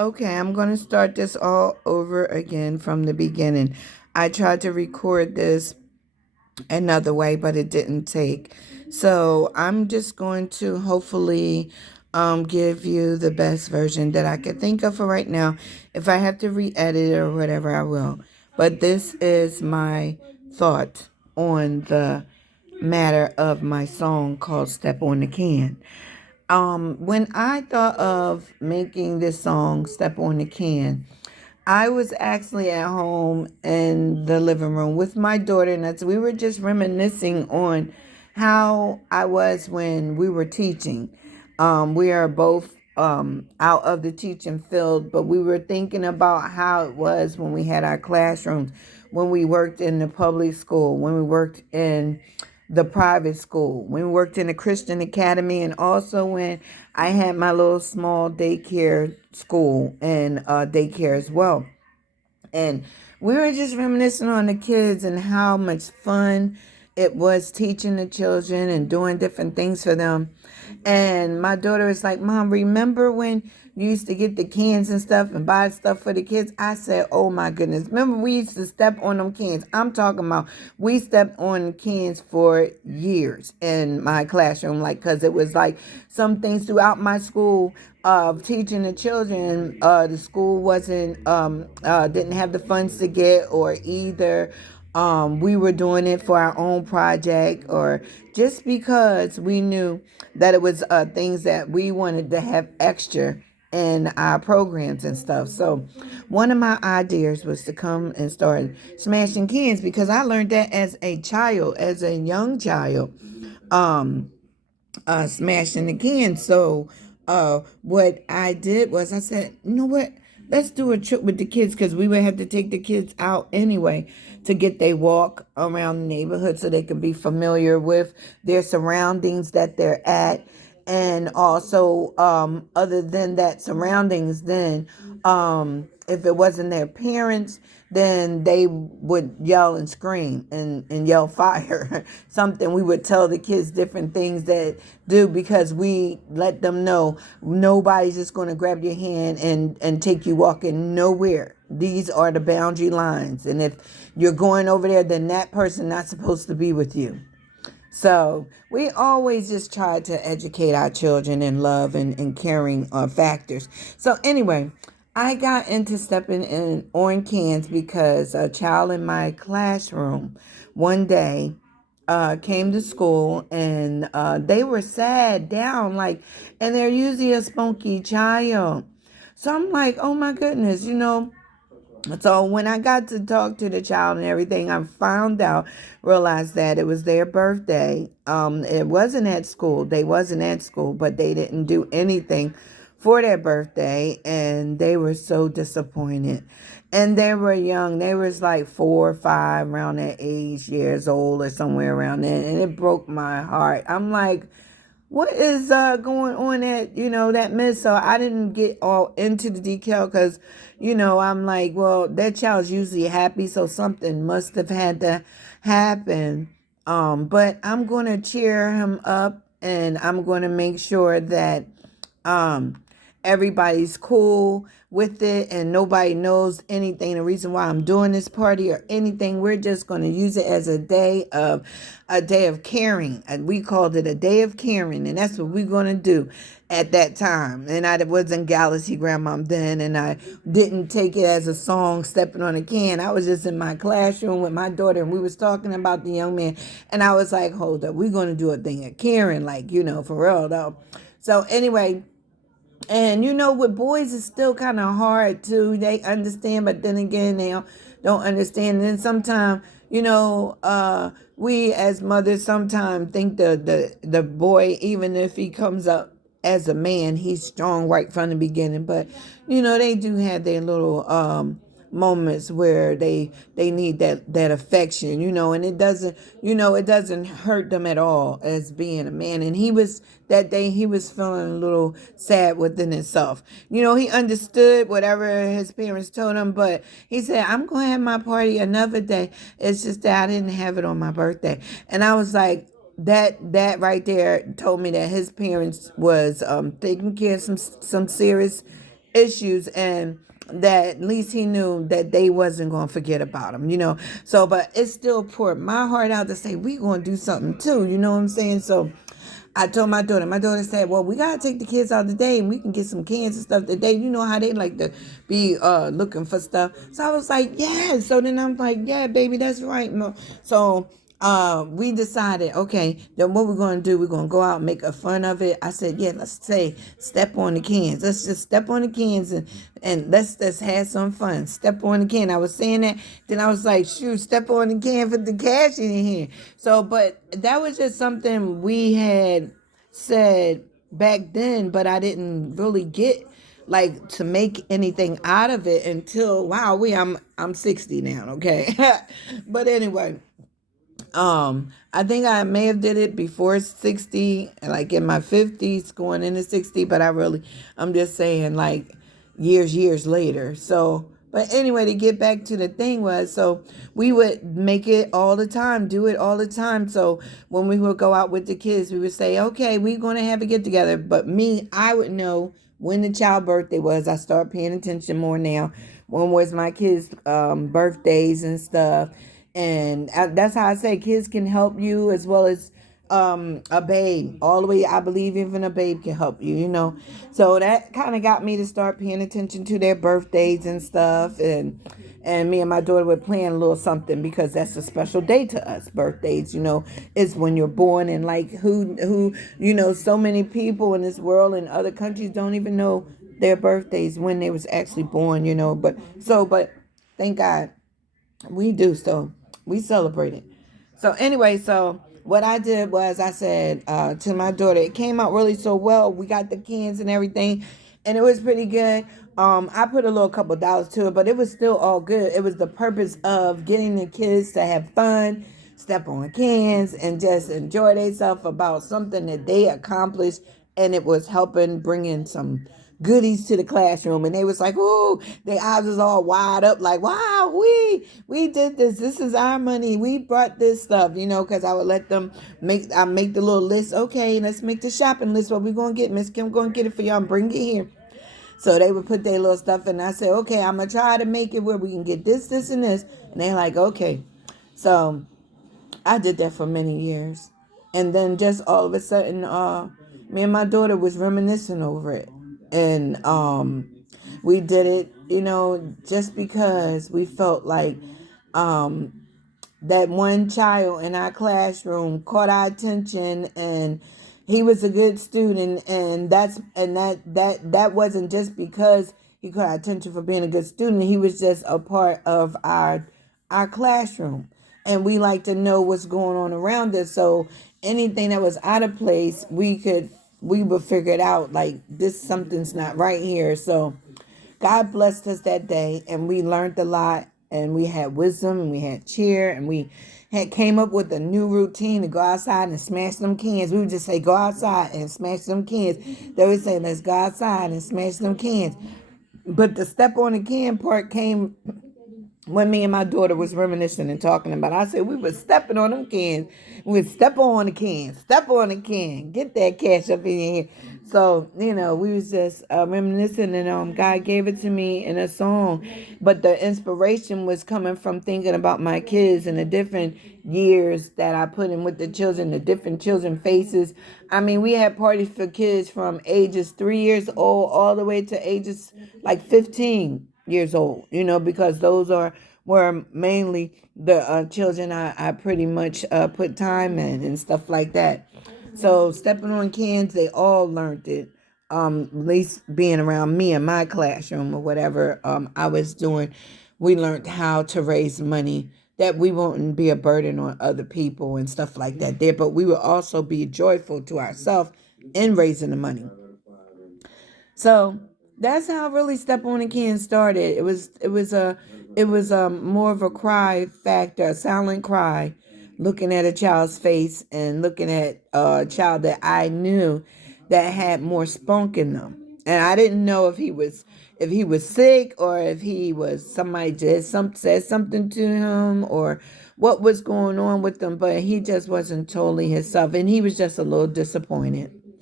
Okay, I'm going to start this all over again from the beginning. I tried to record this another way, but it didn't take. So I'm just going to hopefully give you the best version that I could think of for right now. If I have to re-edit it or whatever, I will. But this is my thought on the matter of my song called Step on the Can. When I thought of making this song, Step on the Can, I was actually at home in the living room with my daughter, and we were just reminiscing on how I was when we were teaching. We are both out of the teaching field, but we were thinking about how it was when we had our classrooms, when we worked in the public school, when we worked in the private school, when we worked in a Christian academy, and also when I had my little small daycare school and daycare as well. And we were just reminiscing on the kids and how much fun it was teaching the children and doing different things for them. And my daughter was like, Mom, remember when you used to get the cans and stuff and buy stuff for the kids? I said, oh my goodness. Remember we used to step on them cans. I'm talking about we stepped on cans for years in my classroom, like, because it was like some things throughout my school of teaching the children, the school wasn't didn't have the funds to get, or either we were doing it for our own project, or just because we knew that it was things that we wanted to have extra in our programs and stuff. So one of my ideas was to come and start smashing cans, because I learned that as a child, as a young child. Um, Smashing again. So what I did was I said, you know what? Let's do a trip with the kids, because we would have to take the kids out anyway to get they walk around the neighborhood so they can be familiar with their surroundings that they're at. And also, other than that surroundings, then if it wasn't their parents, then they would yell and scream and yell fire. Something we would tell the kids different things that do, because we let them know nobody's just going to grab your hand and take you walking nowhere. These are the boundary lines. And if you're going over there, then that person not supposed to be with you. So we always just try to educate our children in love and caring factors. So anyway, I got into stepping in on cans because a child in my classroom one day came to school, and they were sad, down, like, and they're usually a spunky child. So I'm like, oh my goodness, so when I got to talk to the child and everything, I found out, realized that it was their birthday. It wasn't at school. They wasn't at school, but they didn't do anything for their birthday, and they were so disappointed. And they were young. They was like 4 or 5, around that age, years old or somewhere around there, and it broke my heart. I'm like, what is going on at that miss? So I didn't get all into the decal, because I'm like, well, that child's usually happy, so something must have had to happen. But I'm going to cheer him up, and I'm going to make sure that um everybody's cool with it and nobody knows anything, the reason why I'm doing this party or anything. We're just going to use it as a day of caring, and we called it a day of caring, and that's what we're going to do at that time. And I wasn't Galaxy Grandma then, and I didn't take it as a song stepping on a can. I was just in my classroom with my daughter, and we was talking about the young man, and I was like, hold up, we're going to do a thing of caring, like, for real though. So anyway, and with boys, it's still kind of hard to, they understand, but then again, they don't understand. And then sometimes, we as mothers sometimes think the boy, even if he comes up as a man, he's strong right from the beginning. But, they do have their little moments where they need that affection, and it doesn't hurt them at all as being a man. And he was, that day, he was feeling a little sad within himself. He understood whatever his parents told him, but he said, I'm going to have my party another day. It's just that I didn't have it on my birthday. And I was like, that right there told me that his parents was taking care of some serious issues, and that at least he knew that they wasn't going to forget about him, so but it still poured my heart out to say we going to do something too, you know what I'm saying? So I told my daughter said, well, we gotta take the kids out today and we can get some cans and stuff today. You know how they like to be looking for stuff. So I was like, yeah. So then I'm like, yeah, baby, that's right. So we decided, okay, then what we're gonna do, we're gonna go out and make a fun of it. I said, yeah, let's say step on the cans. Let's just step on the cans and let's just have some fun. Step on the can. I was saying that, then I was like, shoot, step on the can, put the cash in here. So, but that was just something we had said back then, but I didn't really get like to make anything out of it until wow, I'm 60 now, okay? But anyway, I think I may have did it before 60, like in my 50s going into 60, but I'm just saying like years later. So but anyway, to get back to the thing was, so we would make it all the time, do it all the time. So when we would go out with the kids, we would say, okay, we're going to have a get together. But me, I would know when the child birthday was. I start paying attention more now. When was my kids' birthdays and stuff. And that's how I say kids can help you as well as a babe. All the way, I believe even a babe can help you, So that kind of got me to start paying attention to their birthdays and stuff. And me and my daughter would plan a little something because that's a special day to us. Birthdays, is when you're born, and like who so many people in this world and other countries don't even know their birthdays when they was actually born, but thank God we do. So we celebrate it. So anyway, so what I did was I said to my daughter, it came out really so well. We got the cans and everything, and it was pretty good. I put a little couple dollars to it, but it was still all good. It was the purpose of getting the kids to have fun, step on cans, and just enjoy themselves about something that they accomplished, and it was helping bring in some goodies to the classroom, and they was like, "Ooh!" Their eyes was all wide up, like, "Wow, we did this. This is our money. We brought this stuff." Because I would let them make the little list. Okay, let's make the shopping list. What we gonna get? Miss Kim gonna get it for y'all and bring it here. So they would put their little stuff in. I said, "Okay, I'm gonna try to make it where we can get this, and this." And they're like, "Okay." So I did that for many years. And then just all of a sudden, me and my daughter was reminiscing over it. And we did it, just because we felt like um, that one child in our classroom caught our attention, and he was a good student, and that wasn't just because he caught our attention for being a good student. He was just a part of our classroom, and we like to know what's going on around us. So anything that was out of place, we would figure it out, like this something's not right here. So God blessed us that day, and we learned a lot, and we had wisdom, and we had cheer, and we had came up with a new routine to go outside and smash them cans. We would just say, go outside and smash them cans. They would say, let's go outside and smash them cans. But the step on the can part came when me and my daughter was reminiscing and talking about it. I said we was stepping on them cans. We would step on the can, step on the can, get that cash up in here. So, we was just reminiscing, and God gave it to me in a song. But the inspiration was coming from thinking about my kids and the different years that I put in with the children, the different children faces. I mean, we had parties for kids from ages 3 years old all the way to ages like 15 years old, because those were mainly the children I pretty much put time in and stuff like that. So stepping on cans, they all learned it. At least being around me in my classroom or whatever I was doing, we learned how to raise money that we won't be a burden on other people and stuff like that there, but we will also be joyful to ourselves in raising the money. So that's how really Step on the Can started. It was more of a cry factor, a silent cry, looking at a child's face and looking at a child that I knew that had more spunk in them. And I didn't know if he was sick, or if he was somebody just said something to him, or what was going on with him, but he just wasn't totally himself, and he was just a little disappointed.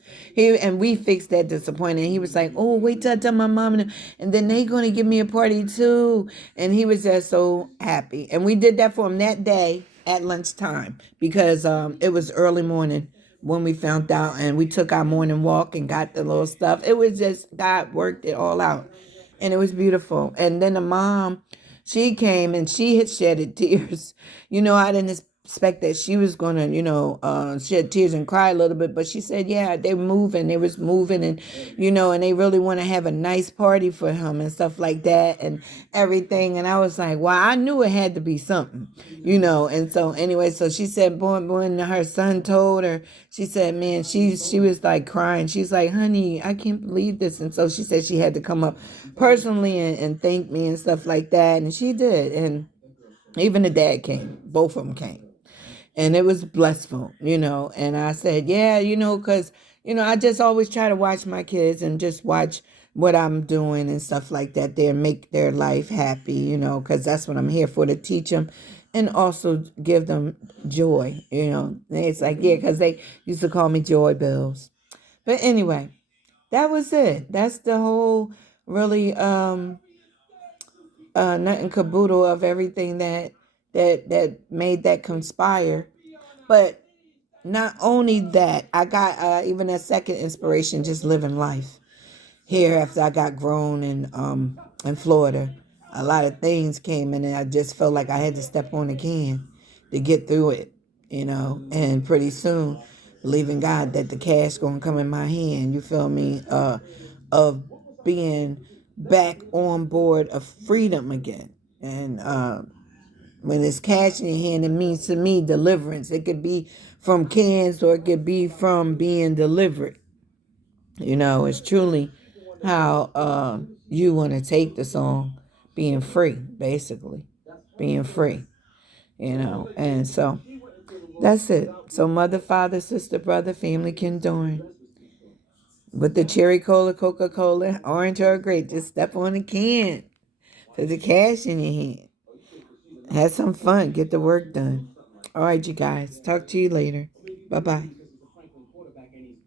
And we fixed that disappointment. He was like, "Oh, wait till I tell my mom, and then they gonna give me a party too." And he was just so happy. And we did that for him that day at lunchtime because it was early morning when we found out, and we took our morning walk and got the little stuff. It was just God worked it all out, and it was beautiful. And then the mom, she came and she had shedded tears. I didn't expect that she was gonna, shed tears and cry a little bit, but she said, yeah, they was moving, and and they really want to have a nice party for him and stuff like that and everything. And I was like, well, I knew it had to be something, And so anyway, so she said, boy, when her son told her, she said, man, she was like crying. She's like, honey, I can't believe this. And so she said she had to come up personally and thank me and stuff like that. And she did. And even the dad came. Both of them came. And it was blissful, And I said, yeah, because, I just always try to watch my kids and just watch what I'm doing and stuff like that there, make their life happy, because that's what I'm here for, to teach them and also give them joy. And it's like, yeah, because they used to call me Joy Bills. But anyway, that was it. That's the whole really nut and caboodle of everything that made that conspire. But not only that, I got even a second inspiration, just living life here after I got grown in Florida. A lot of things came in, and I just felt like I had to step on the can to get through it. And pretty soon, believing God that the cash gonna come in my hand. You feel me? Of being back on board of freedom again, and when it's cash in your hand, it means to me deliverance. It could be from cans or it could be from being delivered. It's truly how you want to take the song, being free, basically. Being free, And so that's it. So mother, father, sister, brother, family, kin, dorn. With the cherry cola, Coca-Cola, orange or grape, just step on the can. Put the cash in your hand. Have some fun. Get the work done. All right, you guys. Talk to you later. Bye-bye.